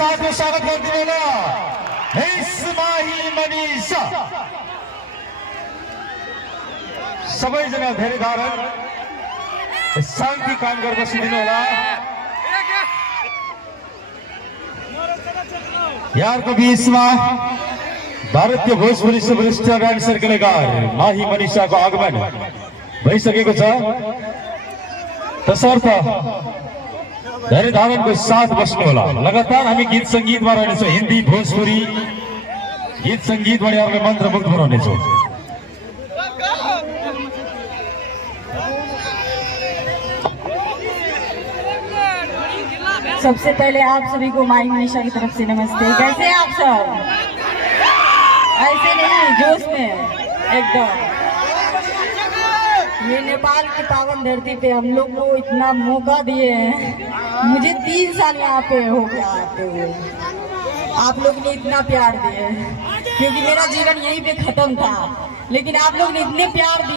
साथ में स्वागत करते हुए माही मनीषा सबैजना धेरै धारण शान्ति काम गरेर बसिदिनु होला। यहाँको बीचमा भारतीय भोजपुरी से वरिष्ठ डान्सर कलाकार माही मनीषाको आगमन भइसकेको छ। तसर्थ धेरै धारणको साथ बस्नु होला। लगातार हामी गीत संगीतमा रहनेछौँ। हिन्दी भोजपुरी गीत संगीतबाट यहाँलाई मन्त्रमुग्ध बनाउनेछौँ। सबसे पहले आप सभी को माही मनीषा की तरफ से नमस्ते। कैसे हैं आप सब? ऐसे नहीं, जोश में एकदम। ये नेपाल की पावन धरती पे हम लोग को इतना मौका दिए हैं। मुझे 3 साल यहाँ पे हो गया आते हुए। आप लोग ने इतना प्यार दिए, क्योंकि मेरा जीवन यहीं पे खत्म था, लेकिन आप लोग ने इतने प्यार दिए।